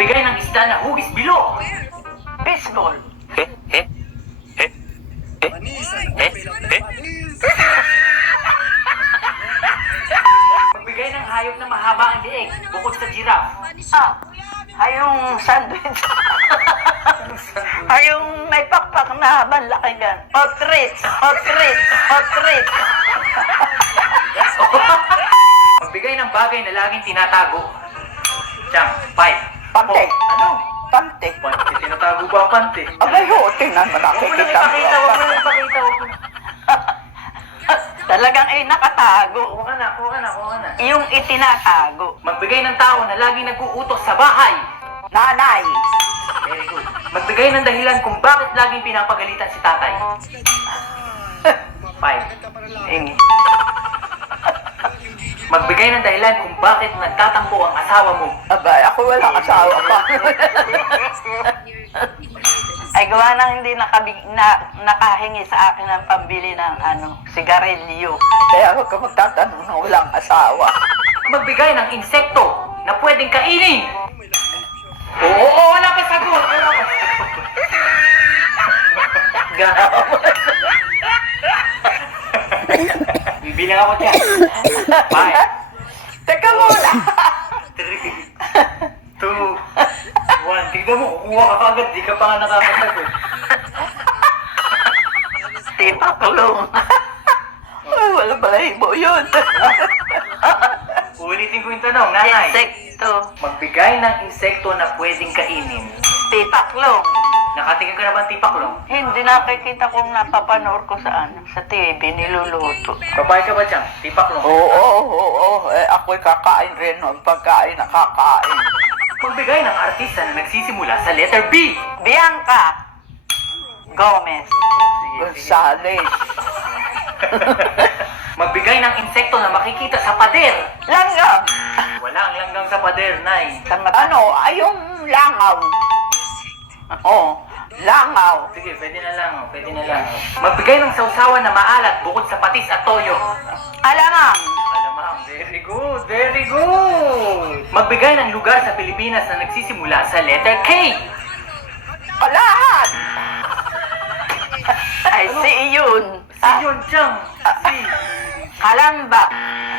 Magbigay ng isda na hugis bilog. Baseball. Magbigay ng hayop na mahaba ang liig, bukod sa giraffe. Hayong sandwich. Hayong may pakpak na malaki gan. Ostrich. Magbigay ng bagay na laging tinatago. Chang, 5. Pante. Ano? Pante. Pante, tinatago ba ang pante? Abay ho, tingnan mo Huwag mo nang nakikita ipakita, mo. huwag mo nang ipakita, huwag mo nang- Talagang ay nakatago. Kuha na. Yung itinatago. Magbigay ng tao na laging nag-uutos sa bahay. Nanay. Very good. Magbigay ng dahilan kung bakit laging pinapagalitan si tatay. 5. Ingi. Magbigay ng dahilan kung bakit nagtatampo ang asawa mo. Abay, ako wala asawa pa. Ay, gawa nang hindi nakahingi sa akin ng pambili ng sigarilyo. Kaya ako ka magtatanong na walang asawa. Magbigay ng insekto na pwedeng kainin. Oo, wala pa sagot. Bibilang ako dyan. 5, Teka muna. 3, 2, 1. Tignan mo, kukuha ka agad. Di ka pa nga nakakasagot. Tipakulong. Ay, wala balahibo yun. Ulitin ko yung tanong, nanay. Insekto. Magbigay ng insekto na pwedeng kainin. Tipaklong. Nakatingin ka na ba ang tipaklong? Hindi nakikita kong napapanood ko sa TV, niluluto. Babae ka ba dyan? Tipaklong. Oo. Ako'y kakain rin ng pagkain na kakain. Magbigay ng artista na nagsisimula sa letter B. Bianca Gomez Sige. Gonzales. Magbigay ng insekto na makikita sa pader. Langgam. Wala ang langgam sa pader, nay. Ay yung langaw. Oo, langaw. Sige, pwede na lang. Magbigay ng sausawan na maalat bukod sa patis at toyo. Alamang. Alamang, very good. Magbigay ng lugar sa Pilipinas na nagsisimula sa letter K. Kalahan. Ay, si yun. Si yun, Chang. Si. Kalamba.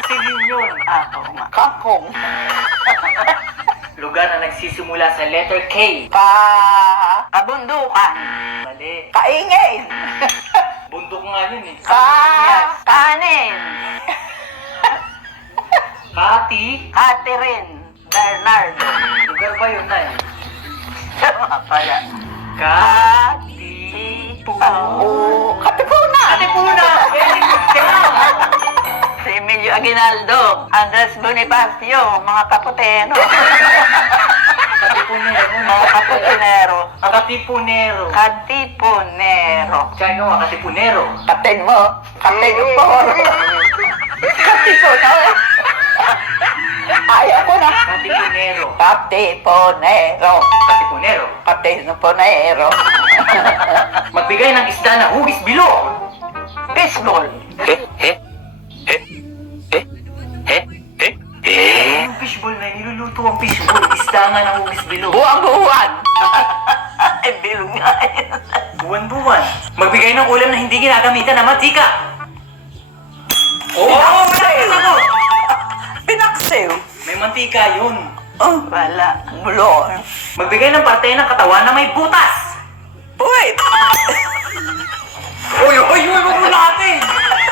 Si yun. Oo nga. Kakong. Lugar na nagsisimula sa letter K. Kabundukan. Mali. Kaingin. Bundok nga yun eh. Kanin. Kati. Catherine Bernardo. Lugar ba yun, nay? Tama pala. Katipunan. Katipuna! Very good job! Si Emilio Aguinaldo, Andres Bonifacio, mga kaputeno. Katipunero. Mga kaputinero. Katipunero. Katipunero. Tsaka ikaw, katipunero. Katin mo. Katin mo po. Katipunero. Ayaw ko na. Katipunero. Katipunero. Katipunero. Katipunero. Magbigay ng isda na hugis bilog. Baseball. Yung fishball na niluluto ang fishball. Isda nga ng hugis bilog. Buwang-buwan. Ay, bilog nga. Buwan-buwan. Magbigay ng ulam na hindi ginagamitan na mantika. Oo! Pinaksiw. May mantika yun. Oh, wala. Mulo. Magbigay ng parte ng katawan na may butas. Wait. Uy, wag mo natin!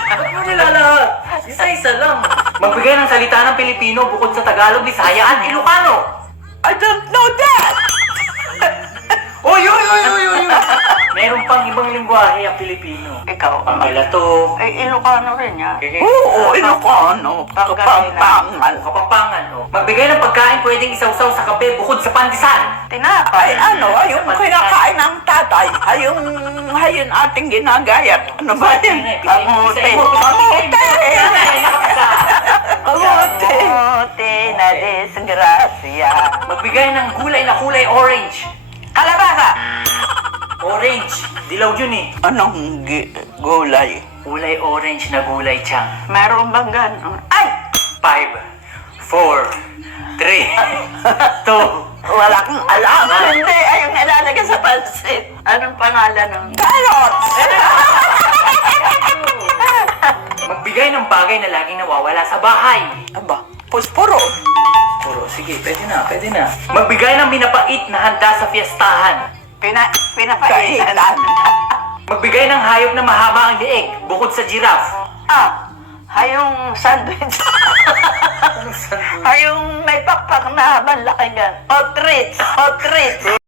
Ba't mo nila lahat? Isa-isa lang. Magbigay ng salita ng Pilipino bukod sa Tagalog, Bisaya at Ilocano. I don't know that. Uy! Meron pang ibang lingwahe ang Pilipino. Ikaw, Pangalato. ay Ilocano rin yan. Okay. Oo, Ilocano. Kapampangan. Kapampangan, no? Magbigay ng pagkain pwedeng isawsaw sa kape bukod sa pandesal. Tinapay, yung kinakain ng tatay. Hayun ating ginagayat. Ano ba yun? Kamote. Kamote na disgrasya. Magbigay ng gulay na kulay orange. Kalabasa. Orange. Dilaw yun eh. Anong gulay? Kulay orange na gulay, Chang. Meron bang ganon? Ay! 5, 4, 3, 2, Wala kang alam. Hindi, ayong nalalagay sa pansit. Anong pangalan ng... Carrots! Magbigay ng bagay na laging nawawala sa bahay. Aba, pusporo. Puro, sige, pwede na, pwede na. Magbigay ng minapait na handa sa fiestahan. Pinapaitan. Magbigay ng hayop na mahaba ang liig, bukod sa giraffe. Hayong sandwich. Hayong may pakpak na malaki gan. O treats.